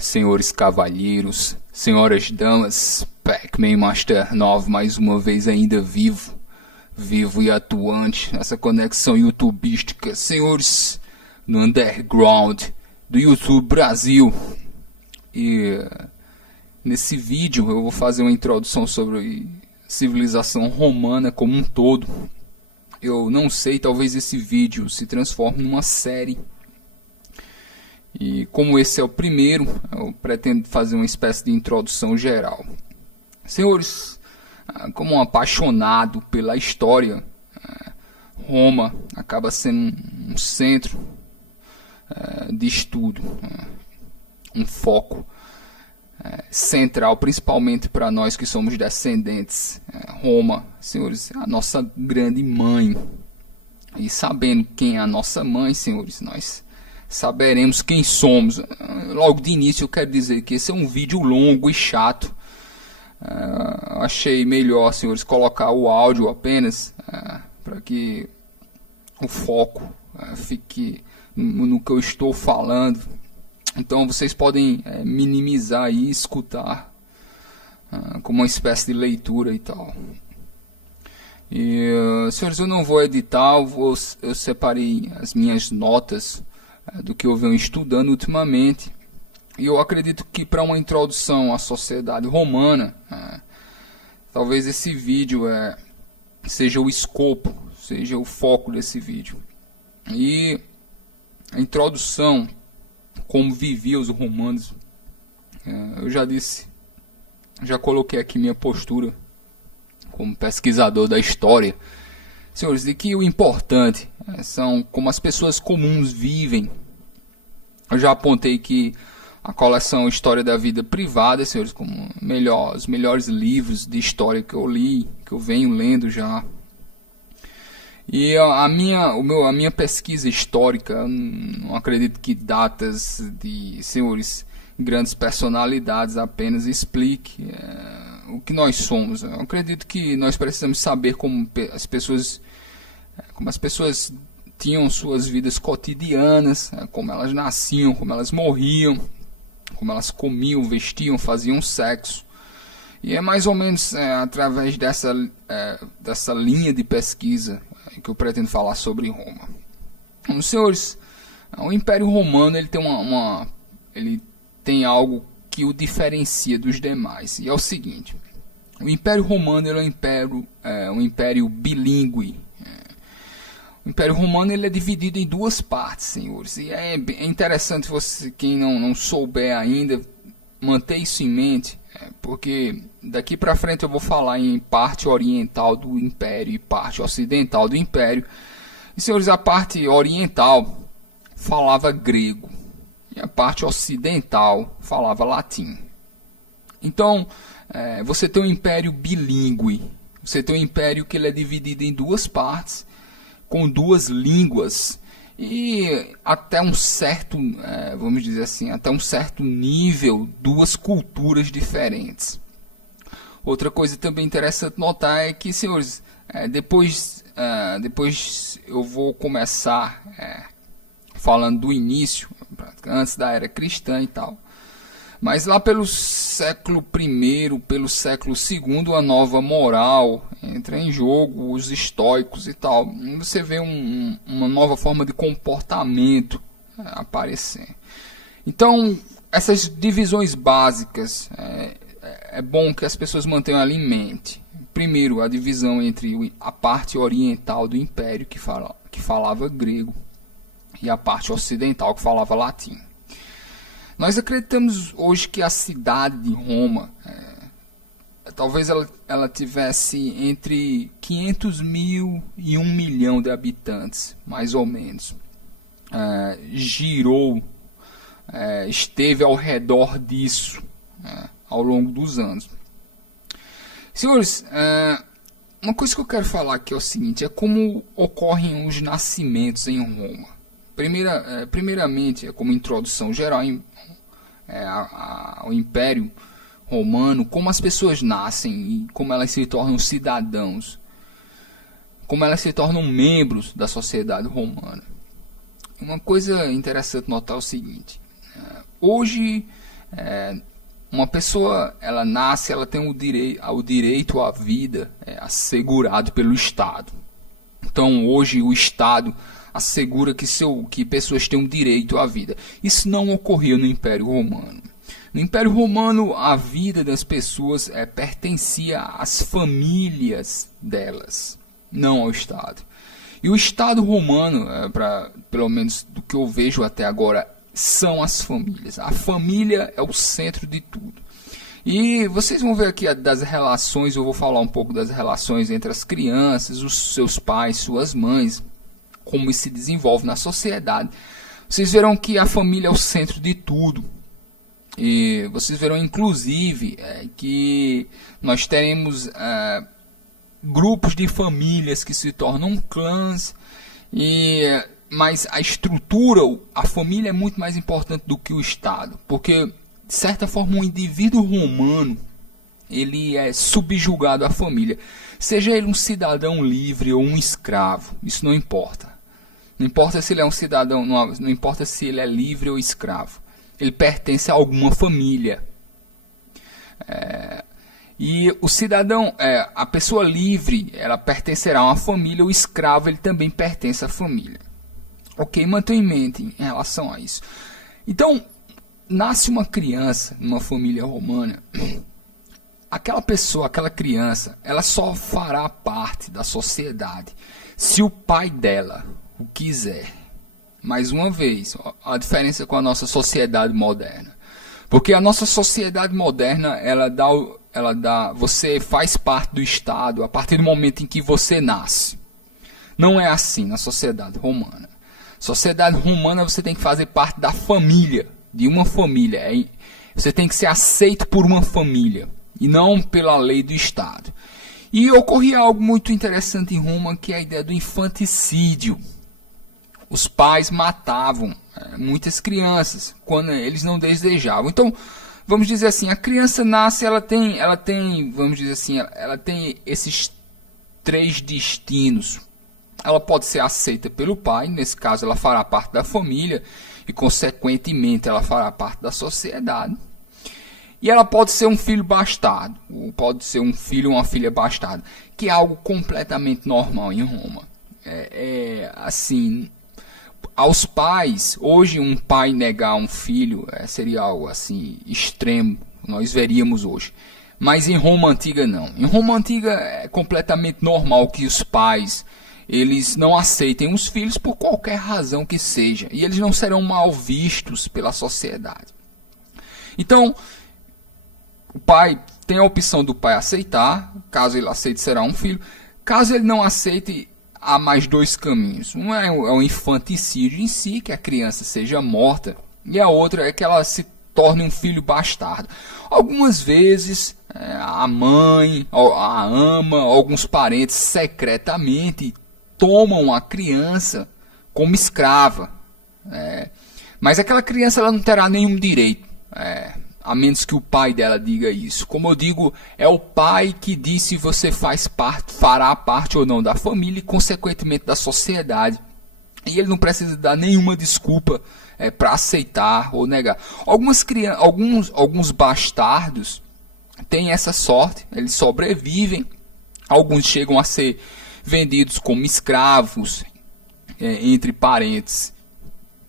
senhores cavalheiros, senhoras damas, Pac-Man Master 9 mais uma vez ainda vivo e atuante nessa conexão youtubística, senhores, no underground do YouTube Brasil. E nesse vídeo eu vou fazer uma introdução sobre civilização romana como um todo. Eu não sei, talvez esse vídeo se transforme numa série. E como esse é o primeiro, eu pretendo fazer uma espécie de introdução geral. Senhores, como um apaixonado pela história, Roma acaba sendo um centro de estudo, um foco central, principalmente para nós que somos descendentes. Roma, senhores, é a nossa grande mãe. E sabendo quem é a nossa mãe, senhores, nós saberemos quem somos. Logo de início eu quero dizer que esse é um vídeo longo e chato. Achei melhor, senhores, colocar o áudio apenas para que o foco fique no que eu estou falando. Então vocês podem minimizar e escutar como uma espécie de leitura e tal. E, senhores, eu não vou editar, eu separei as minhas notas do que eu venho estudando ultimamente. E eu acredito que para uma introdução à sociedade romana, talvez esse vídeo seja o escopo, seja o foco desse vídeo. E a introdução, como viviam os romanos, eu já disse, já coloquei aqui minha postura como pesquisador da história, senhores, de que o importante são como as pessoas comuns vivem. Eu já apontei que a coleção História da Vida Privada, senhores, como os melhores livros de história que eu li, que eu venho lendo já. E a minha pesquisa histórica, eu não acredito que datas de, senhores, grandes personalidades apenas explique o que nós somos. Eu acredito que nós precisamos saber como as pessoas tinham suas vidas cotidianas, como elas nasciam, como elas morriam, como elas comiam, vestiam, faziam sexo. E é mais ou menos através dessa linha de pesquisa que eu pretendo falar sobre Roma. Então, senhores, o Império Romano ele tem algo que o diferencia dos demais. E é o seguinte: o Império Romano ele é um império bilíngue. O Império Romano ele é dividido em duas partes, senhores. E é interessante quem não souber ainda, manter isso em mente, porque daqui para frente eu vou falar em parte oriental do Império e parte ocidental do Império. E, senhores, a parte oriental falava grego e a parte ocidental falava latim. Então, você tem um império bilíngue. Você tem um império que ele é dividido em duas partes, com duas línguas e até um certo, vamos dizer assim, até um certo nível, duas culturas diferentes. Outra coisa também interessante notar é que, senhores, depois eu vou começar falando do início, antes da era cristã e tal. Mas lá pelo século I, pelo século II, a nova moral entra em jogo, os estoicos e tal. Você vê uma nova forma de comportamento aparecer. Então, essas divisões básicas, é bom que as pessoas mantenham ali em mente. Primeiro, a divisão entre a parte oriental do Império, que falava grego, e a parte ocidental, que falava latim. Nós acreditamos hoje que a cidade de Roma, talvez ela tivesse entre 500 mil e 1 milhão de habitantes, mais ou menos. Esteve ao redor disso ao longo dos anos. Senhores, uma coisa que eu quero falar aqui é o seguinte: é como ocorrem os nascimentos em Roma. Primeiramente, como introdução geral ao Império Romano, como as pessoas nascem e como elas se tornam cidadãos, como elas se tornam membros da sociedade romana. Uma coisa interessante notar é o seguinte: hoje Uma pessoa, ela nasce, ela tem o direito à vida assegurado pelo Estado. Então, hoje, o Estado assegura que pessoas têm um direito à vida. Isso não ocorria no Império Romano. No Império Romano, a vida das pessoas pertencia às famílias delas, não ao Estado. E o Estado romano, pelo menos do que eu vejo até agora, são as famílias. A família é o centro de tudo. E vocês vão ver aqui das relações, eu vou falar um pouco das relações entre as crianças, os seus pais, suas mães, como isso se desenvolve na sociedade. Vocês verão que a família é o centro de tudo. E vocês verão, inclusive, que nós teremos grupos de famílias que se tornam clãs, mas a estrutura, a família é muito mais importante do que o Estado, porque, de certa forma, um indivíduo romano, ele é subjugado à família, seja ele um cidadão livre ou um escravo, isso não importa. Não importa se ele é um cidadão, não importa se ele é livre ou escravo, ele pertence a alguma família. E o cidadão, a pessoa livre, ela pertencerá a uma família, o escravo, ele também pertence à família. Ok, mantenha em mente em relação a isso. Então, nasce uma criança numa família romana, aquela pessoa, aquela criança, ela só fará parte da sociedade se o pai dela o quiser. Mais uma vez, a diferença com a nossa sociedade moderna. Porque a nossa sociedade moderna, você faz parte do Estado a partir do momento em que você nasce. Não é assim na sociedade romana. Sociedade romana, você tem que fazer parte da família, de uma família. Você tem que ser aceito por uma família e não pela lei do Estado. E ocorria algo muito interessante em Roma, que é a ideia do infanticídio. Os pais matavam muitas crianças quando eles não desejavam. Então, vamos dizer assim, a criança nasce, ela tem, vamos dizer assim, ela tem esses 3 destinos. Ela pode ser aceita pelo pai, nesse caso ela fará parte da família e consequentemente ela fará parte da sociedade. E ela pode ser um filho bastardo, ou pode ser um filho ou uma filha bastarda, que é algo completamente normal em Roma. Assim, aos pais, hoje um pai negar um filho seria algo assim extremo, nós veríamos hoje. Mas em Roma Antiga não. Em Roma Antiga é completamente normal que os pais eles não aceitem os filhos por qualquer razão que seja. E eles não serão mal vistos pela sociedade. Então, o pai tem a opção do pai aceitar. Caso ele aceite, será um filho. Caso ele não aceite, há mais 2 caminhos. Um é o infanticídio em si, que a criança seja morta. E a outra é que ela se torne um filho bastardo. Algumas vezes, a mãe, a ama, alguns parentes secretamente tomam a criança como escrava. Mas aquela criança ela não terá nenhum direito, a menos que o pai dela diga isso. Como eu digo, é o pai que diz se você fará parte ou não da família e, consequentemente, da sociedade. E ele não precisa dar nenhuma desculpa para aceitar ou negar. Alguns bastardos têm essa sorte, eles sobrevivem. Alguns chegam a ser vendidos como escravos entre parentes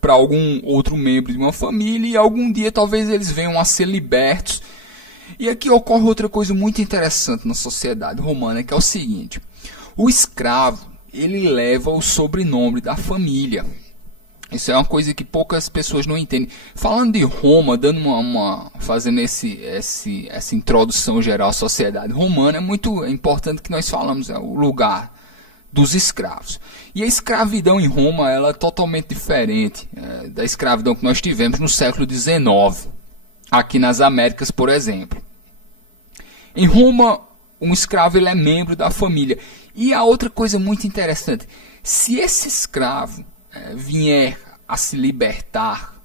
para algum outro membro de uma família, e algum dia talvez eles venham a ser libertos. E aqui ocorre outra coisa muito interessante na sociedade romana, que é o seguinte: o escravo ele leva o sobrenome da família. Isso é uma coisa que poucas pessoas não entendem. Falando de Roma, dando fazendo essa introdução geral à sociedade romana, é muito importante que nós falamos o lugar dos escravos. E a escravidão em Roma ela é totalmente diferente da escravidão que nós tivemos no século XIX, aqui nas Américas, por exemplo. Em Roma, um escravo ele é membro da família. E a outra coisa muito interessante, se esse escravo vier a se libertar,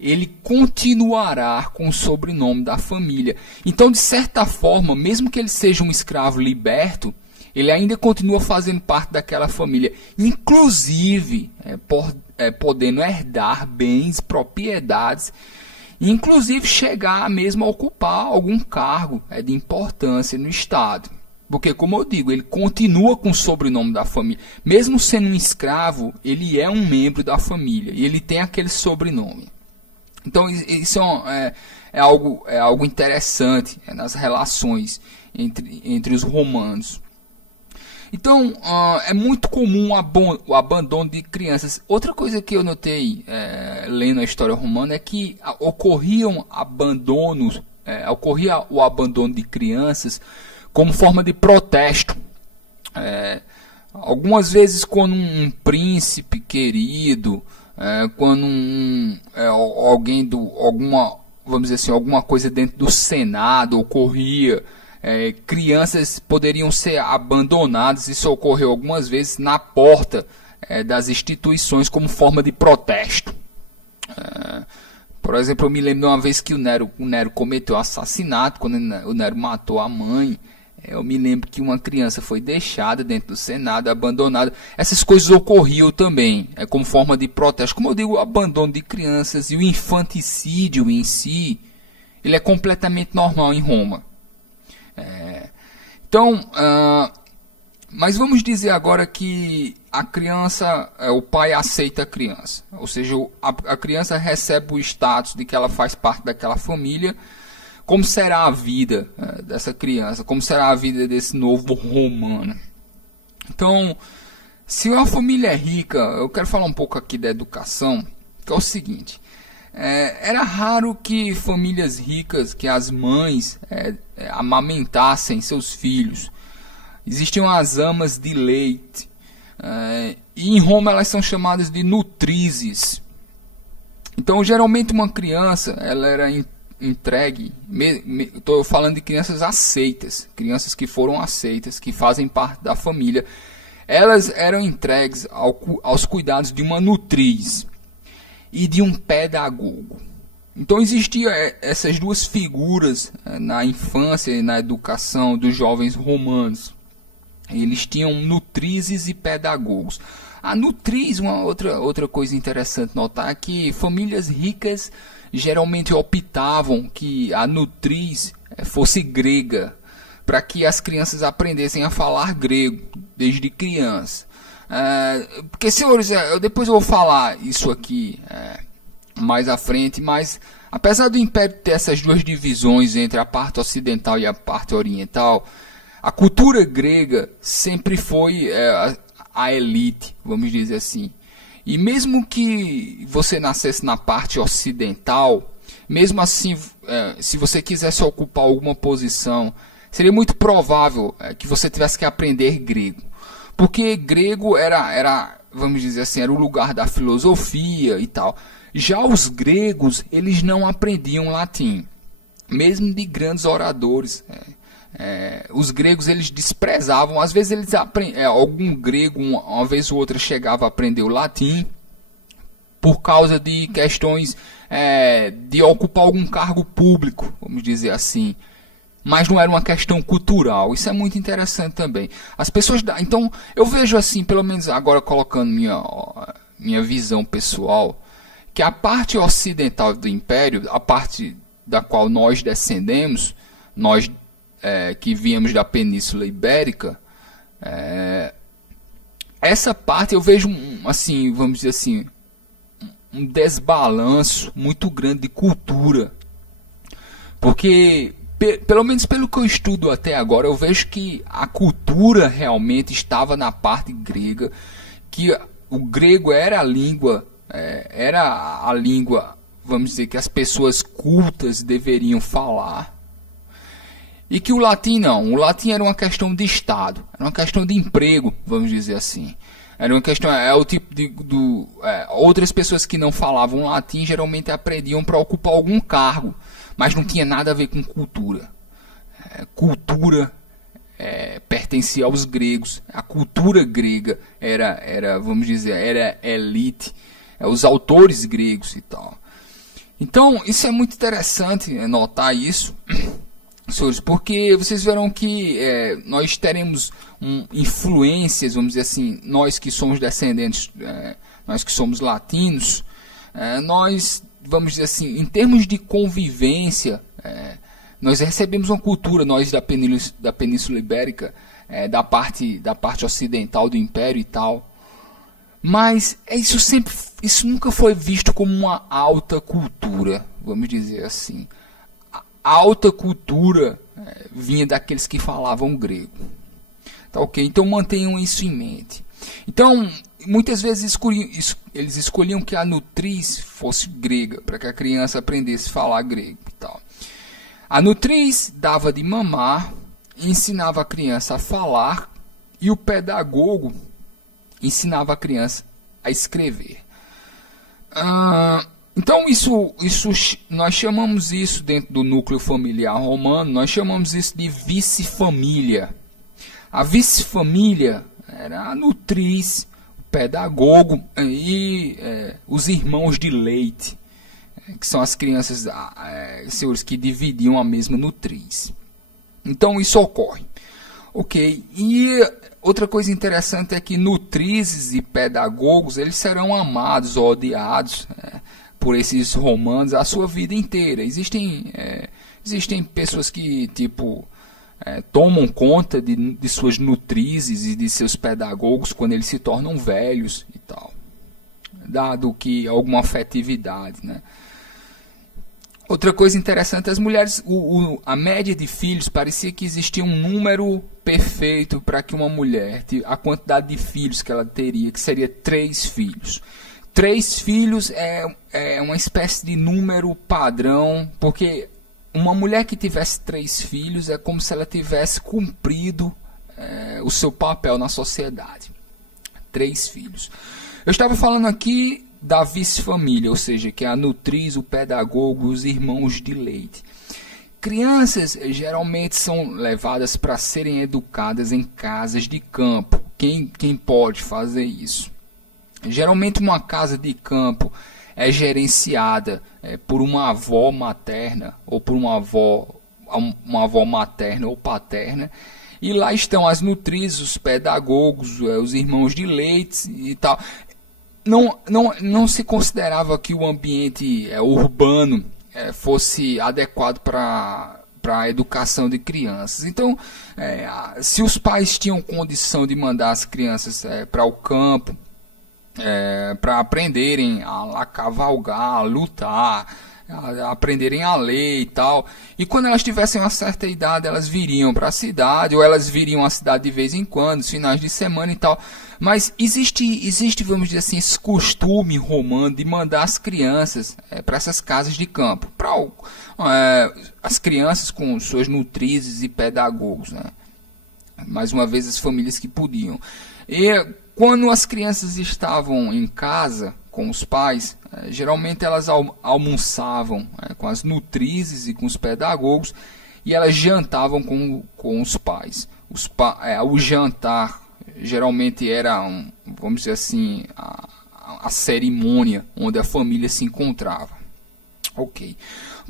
ele continuará com o sobrenome da família. Então, de certa forma, mesmo que ele seja um escravo liberto, ele ainda continua fazendo parte daquela família, inclusive podendo herdar bens, propriedades inclusive chegar mesmo a ocupar algum cargo de importância no Estado. Porque, como eu digo, ele continua com o sobrenome da família. Mesmo sendo um escravo, ele é um membro da família e ele tem aquele sobrenome. Então, isso é algo interessante nas relações entre os romanos. Então, é muito comum o abandono de crianças. Outra coisa que eu notei lendo a história romana é que ocorria o abandono de crianças como forma de protesto. Algumas vezes quando um príncipe querido, quando alguém vamos dizer assim, alguma coisa dentro do Senado ocorria, crianças poderiam ser abandonadas. Isso ocorreu algumas vezes na porta das instituições como forma de protesto. Por exemplo, eu me lembro de uma vez que o Nero cometeu assassinato, quando o Nero matou a mãe. Eu me lembro que uma criança foi deixada dentro do Senado, abandonada. Essas coisas ocorriam também, como forma de protesto. Como eu digo, o abandono de crianças e o infanticídio em si, ele é completamente normal em Roma. Então, mas vamos dizer agora que a criança, o pai aceita a criança. Ou seja, a criança recebe o status de que ela faz parte daquela família. Como será a vida dessa criança? Como será a vida desse novo romano? Então, se uma família é rica, eu quero falar um pouco aqui da educação, que é o seguinte. Era raro que famílias ricas, que as mães amamentassem seus filhos. Existiam as amas de leite. E em Roma elas são chamadas de nutrizes. Então, geralmente uma criança, ela era entregue, estou falando de crianças aceitas, crianças que foram aceitas, que fazem parte da família, elas eram entregues aos cuidados de uma nutriz e de um pedagogo. Então existiam essas duas figuras na infância e na educação dos jovens romanos. Eles tinham nutrizes e pedagogos. A nutriz, uma outra coisa interessante notar é que famílias ricas geralmente optavam que a nutriz fosse grega, para que as crianças aprendessem a falar grego desde criança. Porque, senhores, depois eu vou falar isso aqui mais à frente, mas apesar do Império ter essas duas divisões entre a parte ocidental e a parte oriental, a cultura grega sempre foi a elite, vamos dizer assim. E mesmo que você nascesse na parte ocidental, mesmo assim, se você quisesse ocupar alguma posição, seria muito provável que você tivesse que aprender grego. Porque grego era, vamos dizer assim, era o lugar da filosofia e tal. Já os gregos, eles não aprendiam latim, mesmo de grandes oradores. Os gregos eles desprezavam, às vezes eles algum grego uma vez ou outra chegava a aprender o latim por causa de questões de ocupar algum cargo público, vamos dizer assim, mas não era uma questão cultural. Isso é muito interessante também. As pessoas, então eu vejo assim, pelo menos agora colocando minha visão pessoal, que a parte ocidental do Império, a parte da qual nós descendemos, nós que viemos da Península Ibérica, essa parte eu vejo assim, vamos dizer assim, um desbalanço muito grande de cultura, porque pelo menos pelo que eu estudo até agora, eu vejo que a cultura realmente estava na parte grega, que o grego era a língua, vamos dizer, que as pessoas cultas deveriam falar. E que o latim não. O latim era uma questão de Estado, era uma questão de emprego, vamos dizer assim. Era uma questão, o tipo outras pessoas que não falavam latim geralmente aprendiam para ocupar algum cargo, mas não tinha nada a ver com cultura. Cultura pertencia aos gregos. A cultura grega era, vamos dizer, era elite, os autores gregos e tal. Então, isso é muito interessante notar isso, senhores, porque vocês verão que nós teremos influências, vamos dizer assim, nós que somos descendentes, nós que somos latinos, nós vamos dizer assim, em termos de convivência, nós recebemos uma cultura, nós da Península Ibérica, da parte ocidental do Império e tal, mas isso nunca foi visto como uma alta cultura, vamos dizer assim. A alta cultura vinha daqueles que falavam grego. Tá, ok? Então mantenham isso em mente. Então, muitas vezes eles escolhiam que a nutriz fosse grega, para que a criança aprendesse a falar grego e tal. A nutriz dava de mamar, ensinava a criança a falar, e o pedagogo ensinava a criança a escrever. Então nós chamamos isso dentro do núcleo familiar romano, nós chamamos isso de vice-família. A vice-família era a nutriz, o pedagogo e os irmãos de leite, que são as crianças senhores, que dividiam a mesma nutriz. Então isso ocorre. Ok, e outra coisa interessante é que nutrizes e pedagogos, eles serão amados ou odiados por esses romanos a sua vida inteira. Existem pessoas que tomam conta de suas nutrizes e de seus pedagogos quando eles se tornam velhos e tal, dado que alguma afetividade, né? Outra coisa interessante, as mulheres, a média de filhos, parecia que existia um número perfeito para que uma mulher, a quantidade de filhos que ela teria, que seria 3 filhos. 3 filhos é uma espécie de número padrão, porque uma mulher que tivesse 3 filhos é como se ela tivesse cumprido o seu papel na sociedade. 3 filhos. Eu estava falando aqui da vice-família, ou seja, que é a nutriz, o pedagogo, os irmãos de leite. Crianças geralmente são levadas para serem educadas em casas de campo. Quem pode fazer isso? Geralmente uma casa de campo é gerenciada por uma avó materna ou por uma avó materna ou paterna. E lá estão as nutrizes, os pedagogos, os irmãos de leite e tal. Não se considerava que o ambiente urbano fosse adequado para a educação de crianças. Então, se os pais tinham condição de mandar as crianças para o campo, para aprenderem a cavalgar, a lutar, a aprenderem a ler e tal, e quando elas tivessem uma certa idade, elas viriam para a cidade, ou elas viriam à cidade de vez em quando, finais de semana e tal. Mas existe, vamos dizer assim, esse costume romano de mandar as crianças para essas casas de campo, para as crianças com suas nutrizes e pedagogos, né? Mais uma vez, as famílias que podiam. E quando as crianças estavam em casa com os pais, geralmente elas almoçavam com as nutrizes e com os pedagogos, e elas jantavam com os pais. O jantar geralmente era, vamos dizer assim, a cerimônia onde a família se encontrava. Ok.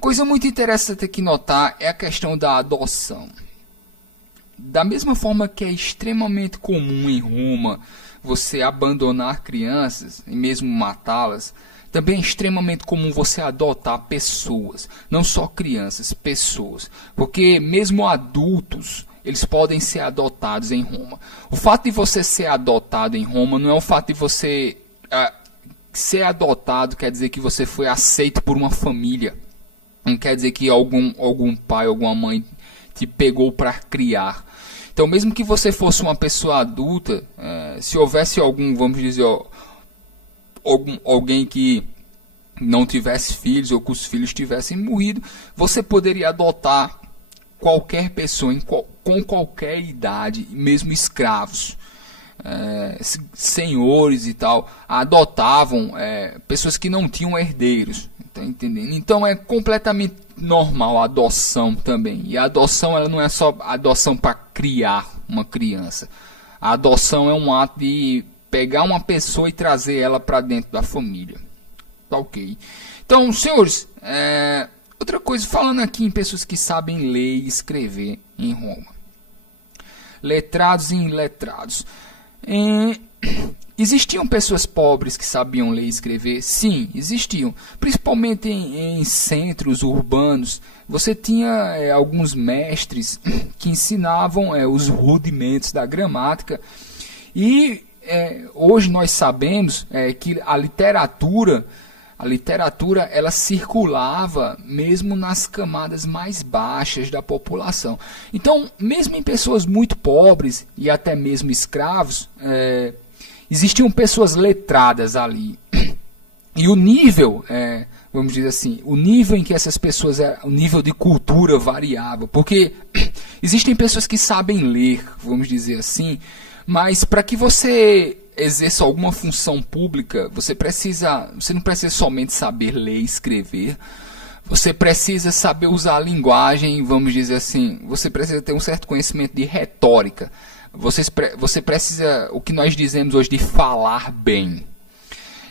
Coisa muito interessante aqui notar é a questão da adoção. Da mesma forma que é extremamente comum em Roma você abandonar crianças e mesmo matá-las, também é extremamente comum você adotar pessoas, não só crianças, pessoas, porque mesmo adultos, eles podem ser adotados em Roma. O fato de você ser adotado em Roma não é o fato de você ser adotado quer dizer que você foi aceito por uma família. Não quer dizer que algum pai, alguma mãe te pegou para criar. Então, mesmo que você fosse uma pessoa adulta, se houvesse vamos dizer, alguém que não tivesse filhos ou que os filhos tivessem morrido, você poderia adotar qualquer pessoa com qualquer idade, mesmo escravos. Senhores e tal, adotavam pessoas que não tinham herdeiros. Tá entendendo? Então é completamente normal a adoção também. E a adoção ela não é só adoção para criar uma criança. A adoção é um ato de pegar uma pessoa e trazer ela para dentro da família. Tá ok? Então, senhores, outra coisa, falando aqui em pessoas que sabem ler e escrever em Roma. Letrados e iletrados. Existiam pessoas pobres que sabiam ler e escrever? Sim, existiam. Principalmente em centros urbanos. Você tinha alguns mestres que ensinavam os rudimentos da gramática. E hoje nós sabemos que a literatura ela circulava mesmo nas camadas mais baixas da população. Então, mesmo em pessoas muito pobres e até mesmo escravos, existiam pessoas letradas ali. E o nível, vamos dizer assim, o nível em que essas pessoas, o nível de cultura variava. Porque existem pessoas que sabem ler, vamos dizer assim, mas para que você exerça alguma função pública, você não precisa somente saber ler e escrever. Você precisa saber usar a linguagem, vamos dizer assim, você precisa ter um certo conhecimento de retórica. Você precisa, o que nós dizemos hoje, de falar bem.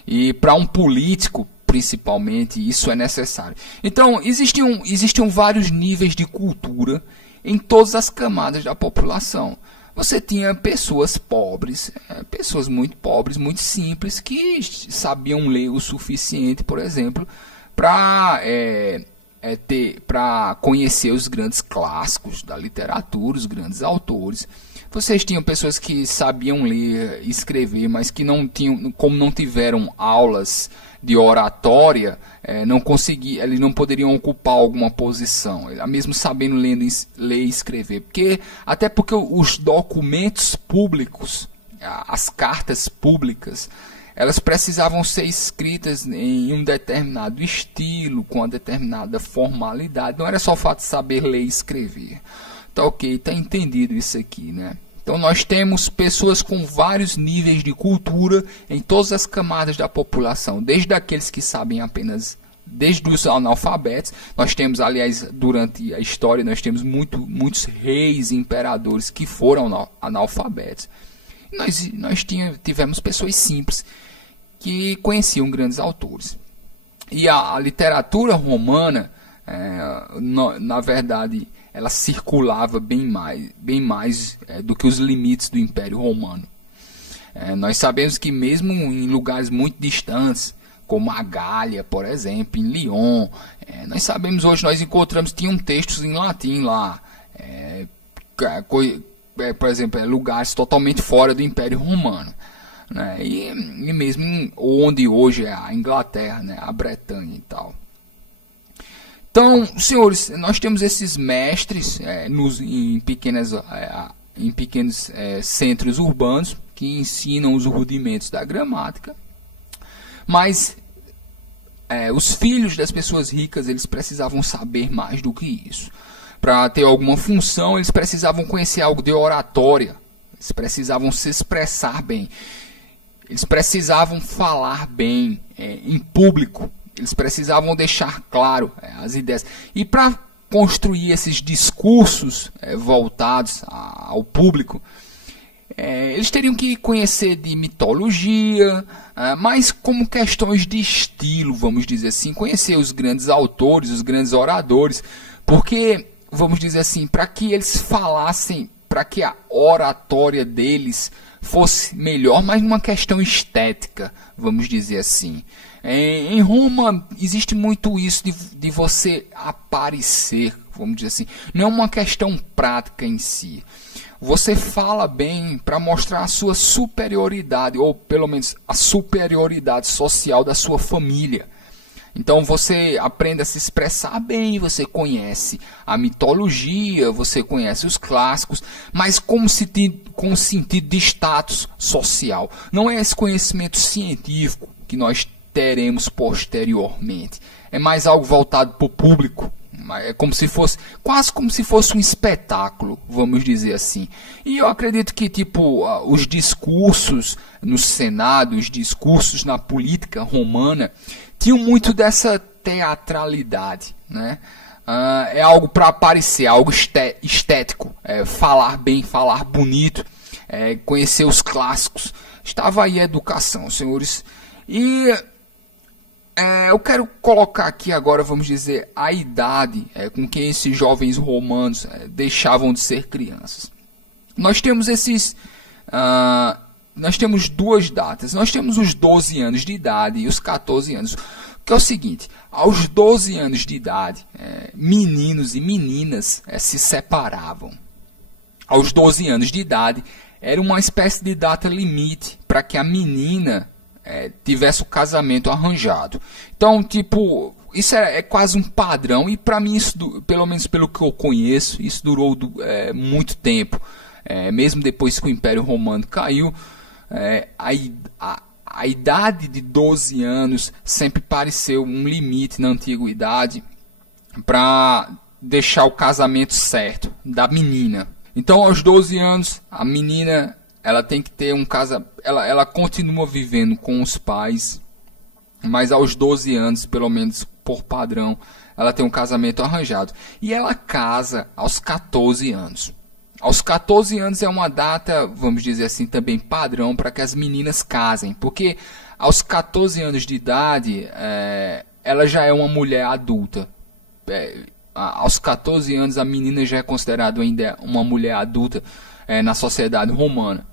E para um político, principalmente, isso é necessário. Então, existiam vários níveis de cultura em todas as camadas da população. Você tinha pessoas pobres, pessoas muito pobres, muito simples, que sabiam ler o suficiente, por exemplo, para conhecer os grandes clássicos da literatura, os grandes autores. Vocês tinham pessoas que sabiam ler e escrever, mas que não tinham, como não tiveram aulas de oratória, eles não poderiam ocupar alguma posição, mesmo sabendo ler e escrever. Até porque os documentos públicos, as cartas públicas, elas precisavam ser escritas em um determinado estilo, com uma determinada formalidade. Não era só o fato de saber ler e escrever. Tá ok, tá entendido isso aqui, né? Então nós temos pessoas com vários níveis de cultura em todas as camadas da população, desde aqueles que sabem apenas, desde os analfabetos. Nós temos, aliás, durante a história, nós temos muitos reis e imperadores que foram analfabetos. Nós tivemos pessoas simples que conheciam grandes autores. E a literatura romana, na verdade, ela circulava bem mais do que os limites do Império Romano. Nós sabemos que mesmo em lugares muito distantes, como a Gália, por exemplo, em Lyon, nós encontramos, tinham textos em latim lá, por exemplo, lugares totalmente fora do Império Romano. Né? E mesmo onde hoje é a Inglaterra, né? A Bretanha e tal. Então, senhores, nós temos esses mestres em pequenos centros urbanos que ensinam os rudimentos da gramática, mas os filhos das pessoas ricas, eles precisavam saber mais do que isso. Para ter alguma função, eles precisavam conhecer algo de oratória, eles precisavam se expressar bem, eles precisavam falar bem em público. Eles precisavam deixar claro as ideias. E para construir esses discursos voltados ao público, eles teriam que conhecer de mitologia, mas como questões de estilo, vamos dizer assim, conhecer os grandes autores, os grandes oradores, porque, vamos dizer assim, para que eles falassem, para que a oratória deles fosse melhor, mas numa questão estética, vamos dizer assim. Em Roma existe muito isso de você aparecer, vamos dizer assim. Não é uma questão prática em si. Você fala bem para mostrar a sua superioridade, ou pelo menos a superioridade social da sua família. Então você aprende a se expressar bem, você conhece a mitologia, você conhece os clássicos, mas com um sentido de status social. Não é esse conhecimento científico que nós teremos posteriormente. É mais algo voltado para o público. É como se fosse, quase como se fosse um espetáculo, vamos dizer assim. E eu acredito que os discursos no Senado, os discursos na política romana, tinham muito dessa teatralidade, né? É algo para aparecer, algo estético, falar bem, falar bonito, conhecer os clássicos. Estava aí a educação, senhores. E eu quero colocar aqui agora, vamos dizer, a idade com que esses jovens romanos deixavam de ser crianças. Nós temos nós temos duas datas. Nós temos os 12 anos de idade e os 14 anos. Que é o seguinte, aos 12 anos de idade, meninos e meninas se separavam. Aos 12 anos de idade, era uma espécie de data limite para que a menina tivesse o casamento arranjado. Então, tipo, isso é quase um padrão, e para mim, isso, pelo menos pelo que eu conheço, isso durou muito tempo. Mesmo depois que o Império Romano caiu, a idade de 12 anos sempre pareceu um limite na antiguidade para deixar o casamento certo da menina. Então, aos 12 anos, a menina ela tem que ter um casamento. Ela continua vivendo com os pais, mas aos 12 anos, pelo menos por padrão, ela tem um casamento arranjado. E ela casa aos 14 anos. Aos 14 anos é uma data, vamos dizer assim, também padrão para que as meninas casem. Porque aos 14 anos de idade, ela já é uma mulher adulta. Aos 14 anos, a menina já é considerada ainda uma mulher adulta na sociedade romana.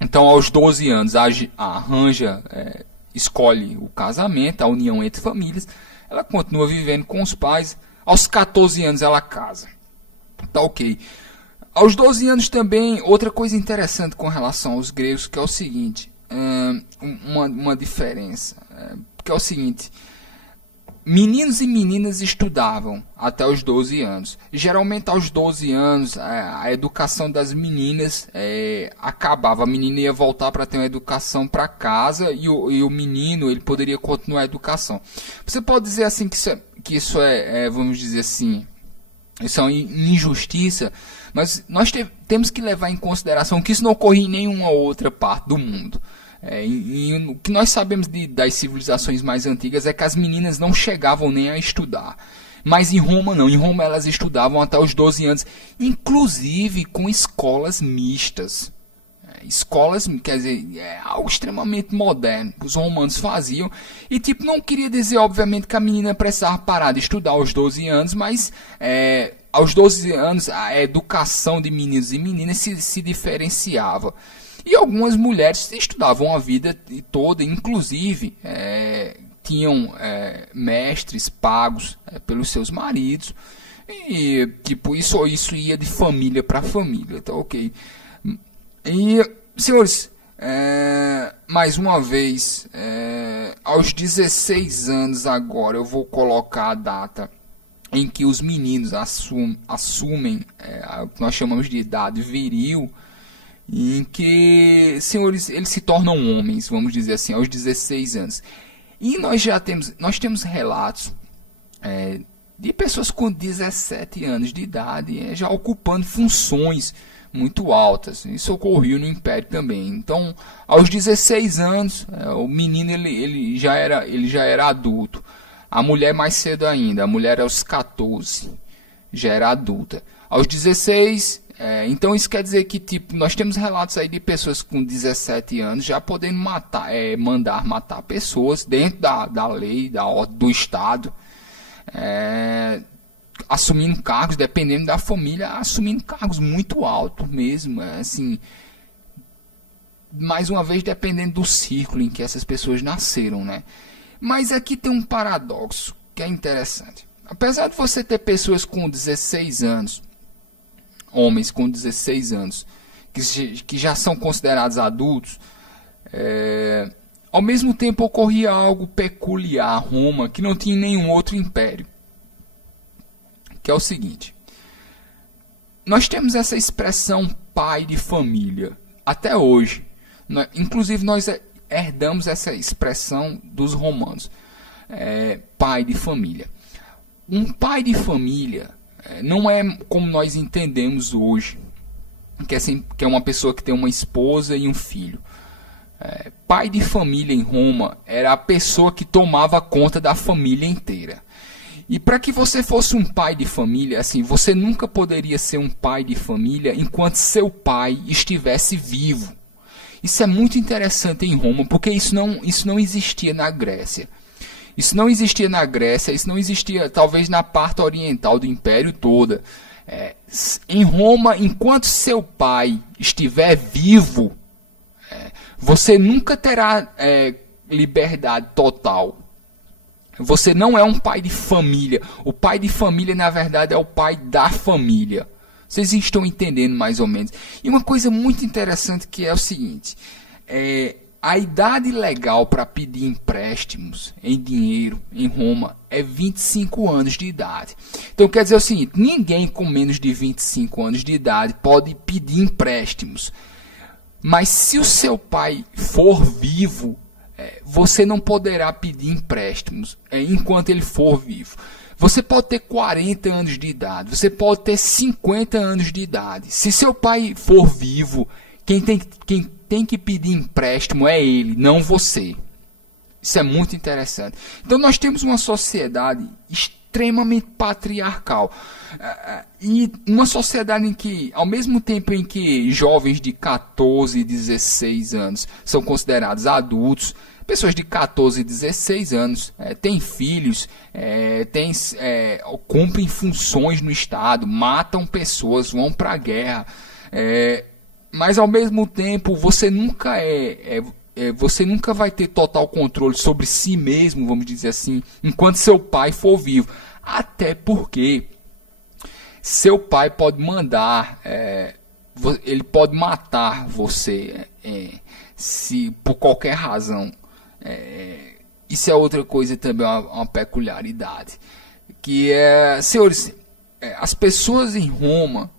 Então, aos 12 anos, escolhe o casamento, a união entre famílias. Ela continua vivendo com os pais. Aos 14 anos, ela casa. Tá ok. Aos 12 anos também, outra coisa interessante com relação aos gregos, que é o seguinte, uma diferença, que é o seguinte, meninos e meninas estudavam até os 12 anos. Geralmente aos 12 anos a educação das meninas acabava, a menina ia voltar para ter uma educação para casa e o menino ele poderia continuar a educação. Você pode dizer assim que isso é, vamos dizer assim, isso é uma injustiça, mas nós temos que levar em consideração que isso não ocorre em nenhuma outra parte do mundo. O que nós sabemos das civilizações mais antigas é que as meninas não chegavam nem a estudar. Mas em Roma não, em Roma elas estudavam até os 12 anos, inclusive com escolas mistas. Escolas, quer dizer, é algo extremamente moderno que os romanos faziam. E tipo, não queria dizer, obviamente, que a menina precisava parar de estudar aos 12 anos, mas aos 12 anos a educação de meninos e meninas se diferenciava. E algumas mulheres estudavam a vida toda, inclusive tinham mestres pagos pelos seus maridos. E tipo, isso ia de família para família, tá ok? E, senhores, mais uma vez, aos 16 anos agora, eu vou colocar a data em que os meninos assumem o que nós chamamos de idade viril, em que, senhores, eles se tornam homens, vamos dizer assim, aos 16 anos. E nós temos relatos de pessoas com 17 anos de idade já ocupando funções muito altas. Isso ocorreu no Império também. Então, aos 16 anos, o menino ele já era adulto. A mulher mais cedo ainda. A mulher aos 14 já era adulta. Aos 16, então isso quer dizer que tipo, nós temos relatos aí de pessoas com 17 anos já podendo mandar matar pessoas dentro da lei, da ordem do Estado. Assumindo cargos, dependendo da família, assumindo cargos muito altos mesmo, assim, mais uma vez dependendo do círculo em que essas pessoas nasceram, né? Mas aqui tem um paradoxo que é interessante. Apesar de você ter pessoas com 16 anos, homens com 16 anos, que já são considerados adultos, ao mesmo tempo ocorria algo peculiar a Roma que não tinha em nenhum outro império. Que é o seguinte, nós temos essa expressão pai de família, até hoje. Inclusive nós herdamos essa expressão dos romanos, pai de família. Um pai de família não é como nós entendemos hoje, que é uma pessoa que tem uma esposa e um filho. Pai de família em Roma era a pessoa que tomava conta da família inteira. E para que você fosse um pai de família, assim, você nunca poderia ser um pai de família enquanto seu pai estivesse vivo. Isso é muito interessante em Roma, porque isso não existia na Grécia. Isso não existia na Grécia, isso não existia talvez na parte oriental do Império toda. Em Roma, enquanto seu pai estiver vivo, você nunca terá liberdade total. Você não é um pai de família. O pai de família, na verdade, é o pai da família. Vocês estão entendendo mais ou menos. E uma coisa muito interessante que é o seguinte. A idade legal para pedir empréstimos em dinheiro em Roma é 25 anos de idade. Então quer dizer o seguinte. Ninguém com menos de 25 anos de idade pode pedir empréstimos. Mas se o seu pai for vivo, você não poderá pedir empréstimos enquanto ele for vivo. Você pode ter 40 anos de idade, você pode ter 50 anos de idade. Se seu pai for vivo, quem tem que pedir empréstimo é ele, não você. Isso é muito interessante. Então nós temos uma sociedade extremamente patriarcal. E uma sociedade em que, ao mesmo tempo em que jovens de 14 e 16 anos são considerados adultos, pessoas de 14 e 16 anos têm filhos, cumprem funções no Estado, matam pessoas, vão para a guerra. Mas ao mesmo tempo você nunca você nunca vai ter total controle sobre si mesmo, vamos dizer assim, enquanto seu pai for vivo. Até porque seu pai pode mandar, ele pode matar você se por qualquer razão. Isso é outra coisa também, uma peculiaridade. Que senhores, as pessoas em Roma,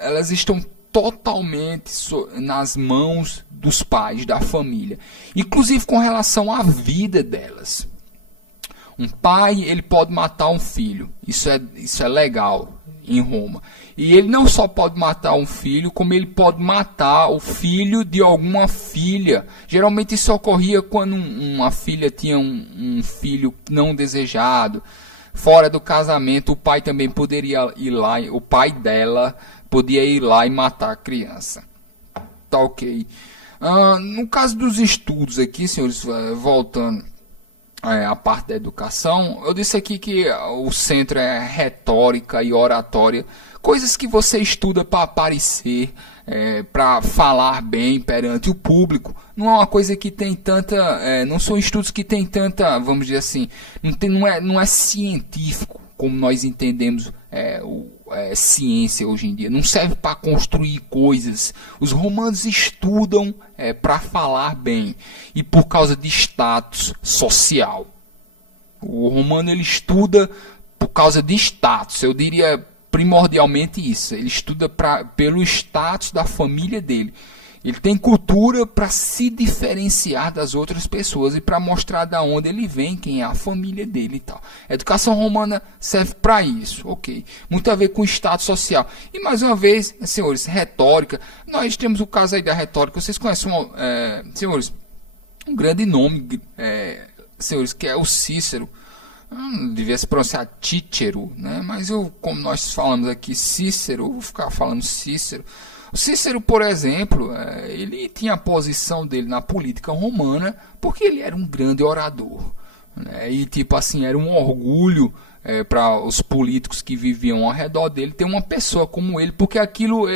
elas estão totalmente nas mãos dos pais, da família, inclusive com relação à vida delas. Um pai, ele pode matar um filho, isso é legal em Roma. E ele não só pode matar um filho, como ele pode matar o filho de alguma filha. Geralmente isso ocorria quando uma filha tinha um filho não desejado, fora do casamento. O pai também poderia ir lá, o pai dela podia ir lá e matar a criança. Tá ok. No caso dos estudos aqui, senhores, voltando à parte da educação, eu disse aqui que o centro é retórica e oratória, coisas que você estuda para aparecer, para falar bem perante o público. Não é uma coisa que tem tanta, não são estudos que tem tanta, vamos dizer assim, não é científico como nós entendemos ciência hoje em dia. Não serve para construir coisas. Os romanos estudam para falar bem e por causa de status social. O romano ele estuda por causa de status. Eu diria primordialmente isso. Ele estuda pelo status da família dele. Ele tem cultura para se diferenciar das outras pessoas e para mostrar de onde ele vem, quem é a família dele e tal. A educação romana serve para isso, ok. Muito a ver com o status social. E mais uma vez, senhores, retórica. Nós temos o caso aí da retórica. Vocês conhecem, senhores, um grande nome, senhores, que é o Cícero. Não devia se pronunciar Cícero, né? Mas como nós falamos aqui Cícero, eu vou ficar falando Cícero. O Cícero, por exemplo, ele tinha a posição dele na política romana porque ele era um grande orador, né? E tipo assim, era um orgulho para os políticos que viviam ao redor dele ter uma pessoa como ele, porque aquilo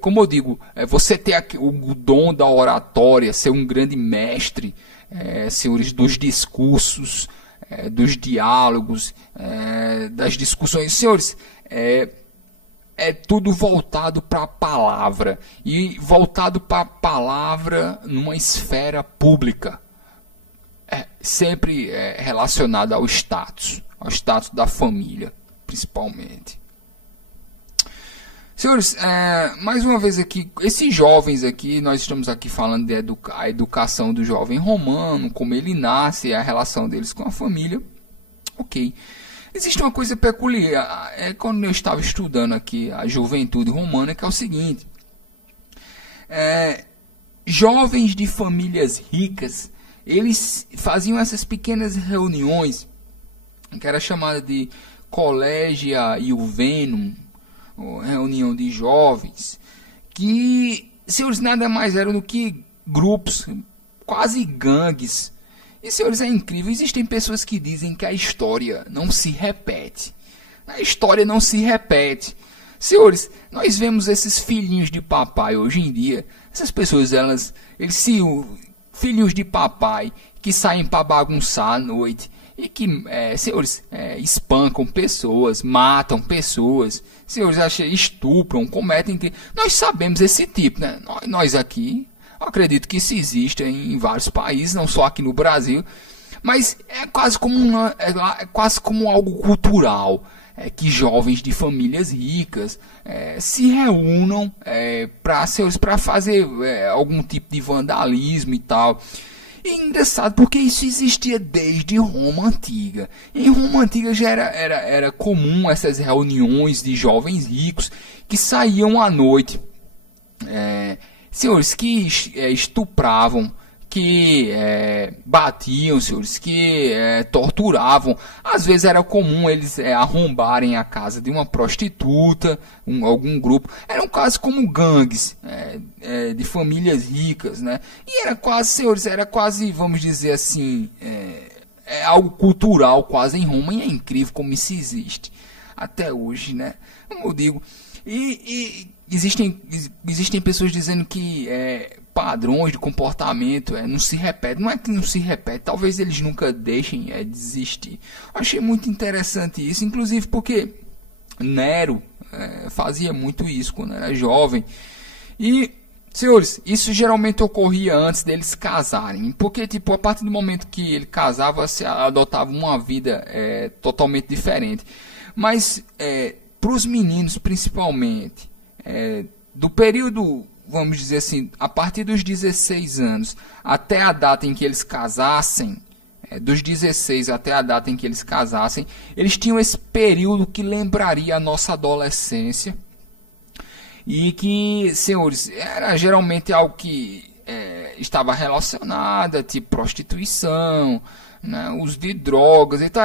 como eu digo, você ter o dom da oratória, ser um grande mestre, senhores, dos discursos, dos diálogos, das discussões. Senhores, é tudo voltado para a palavra, e voltado para a palavra numa esfera pública, sempre relacionado ao status da família, principalmente. Senhores, mais uma vez aqui, esses jovens aqui, nós estamos aqui falando de a educação do jovem romano, como ele nasce, a relação deles com a família, ok. Existe uma coisa peculiar, quando eu estava estudando aqui a juventude romana, que é o seguinte, jovens de famílias ricas, eles faziam essas pequenas reuniões, que era chamada de Collegia Juvenum, ou reunião de jovens, que, senhores, nada mais eram do que grupos, quase gangues. E, senhores, é incrível, existem pessoas que dizem que a história não se repete. A história não se repete. Senhores, nós vemos esses filhinhos de papai hoje em dia. Essas pessoas, filhos de papai que saem para bagunçar à noite e que, senhores, espancam pessoas, matam pessoas, senhores, estupram, cometem. Nós sabemos esse tipo, né? Nós aqui, acredito que isso existe em vários países, não só aqui no Brasil, mas é quase como algo cultural. Que jovens de famílias ricas se reúnam para fazer algum tipo de vandalismo e tal. E é engraçado porque isso existia desde Roma Antiga. Em Roma Antiga já era comum essas reuniões de jovens ricos que saíam à noite. Senhores que estupravam, que batiam, senhores, que torturavam. Às vezes era comum eles arrombarem a casa de uma prostituta, algum grupo. Eram quase como gangues de famílias ricas, né? E era quase, senhores, vamos dizer assim, algo cultural quase em Roma. E é incrível como isso existe até hoje, né? Como eu digo. E existem pessoas dizendo que padrões de comportamento não se repetem. Não é que não se repete, talvez eles nunca deixem desistir. Achei muito interessante isso, inclusive porque Nero fazia muito isso quando era jovem. E, senhores, isso geralmente ocorria antes deles casarem, porque tipo, a partir do momento que ele casava, se adotava uma vida totalmente diferente. Mas para os meninos principalmente, do período, vamos dizer assim, a partir dos 16 anos até a data em que eles casassem, dos 16 até a data em que eles casassem, eles tinham esse período que lembraria a nossa adolescência e que, senhores, era geralmente algo que estava relacionado, tipo prostituição, né, uso de drogas, então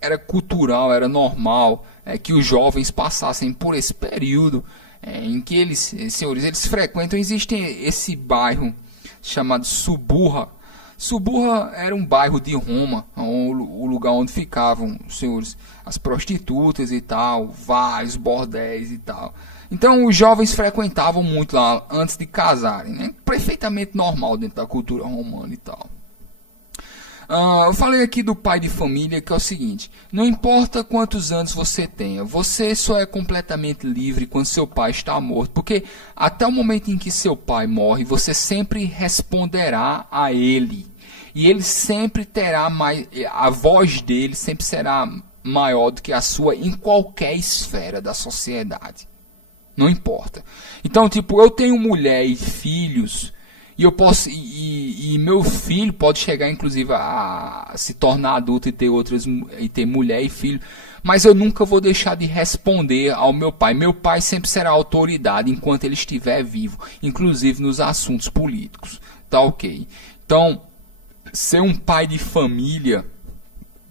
era cultural, era normal que os jovens passassem por esse período em que eles frequentam. Existe esse bairro chamado Suburra. Suburra era um bairro de Roma, o lugar onde ficavam, senhores, as prostitutas e tal, vários bordéis e tal. Então os jovens frequentavam muito lá antes de casarem, né? Perfeitamente normal dentro da cultura romana e tal. Eu falei aqui do pai de família, que é o seguinte: não importa quantos anos você tenha, você só é completamente livre quando seu pai está morto, porque até o momento em que seu pai morre, você sempre responderá a ele, e ele sempre terá mais, a voz dele sempre será maior do que a sua em qualquer esfera da sociedade, não importa. Então, tipo, eu tenho mulher e filhos, e eu posso, e meu filho pode chegar inclusive a se tornar adulto e ter mulher e filho, mas eu nunca vou deixar de responder ao meu pai. Meu pai sempre será autoridade enquanto ele estiver vivo, inclusive nos assuntos políticos. Tá ok? Então, ser um pai de família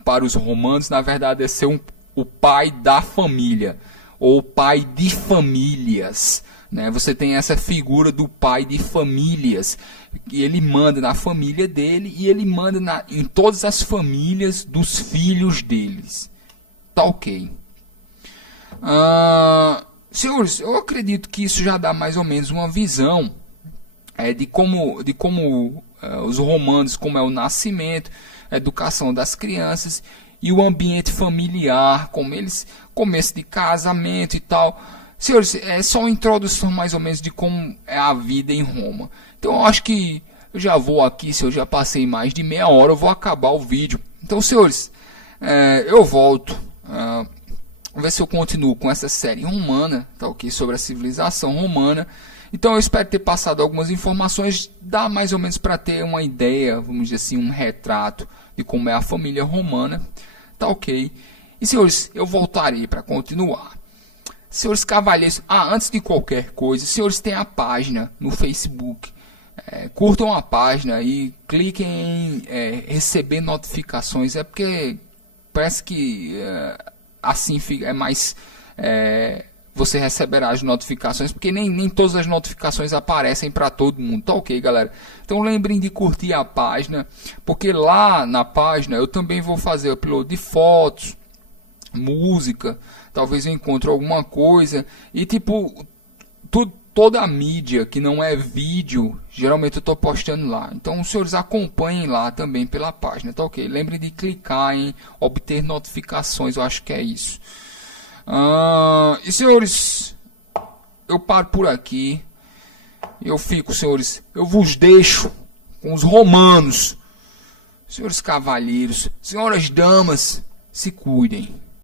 para os romanos, na verdade, é ser o pai da família, ou pai de famílias. Né? Você tem essa figura do pai de famílias, e ele manda na família dele e ele manda em todas as famílias dos filhos deles. Tá ok. Senhores, eu acredito que isso já dá mais ou menos uma visão de como os romanos, como é o nascimento, a educação das crianças e o ambiente familiar, como eles, começo de casamento e tal. Senhores, é só uma introdução mais ou menos de como é a vida em Roma. Então eu acho que eu já vou aqui, se eu já passei mais de meia hora, eu vou acabar o vídeo. Então, senhores, eu volto. Vamos ver se eu continuo com essa série romana, tá ok? Sobre a civilização romana. Então eu espero ter passado algumas informações, dá mais ou menos para ter uma ideia, vamos dizer assim, um retrato de como é a família romana, tá ok? E senhores, eu voltarei para continuar. Senhores cavalheiros, antes de qualquer coisa, senhores, tem a página no Facebook. Curtam a página e cliquem em receber notificações. É porque parece que assim é mais... você receberá as notificações, porque nem todas as notificações aparecem para todo mundo. Tá ok, galera? Então lembrem de curtir a página, porque lá na página eu também vou fazer upload de fotos, música, tá talvez eu encontre alguma coisa. E tipo, toda a mídia que não é vídeo, geralmente eu estou postando lá. Então os senhores acompanhem lá também pela página, tá ok? Lembrem de clicar em obter notificações, eu acho que é isso. E senhores, eu paro por aqui. Eu fico, senhores, eu vos deixo com os romanos. Senhores cavalheiros, senhoras damas, se cuidem.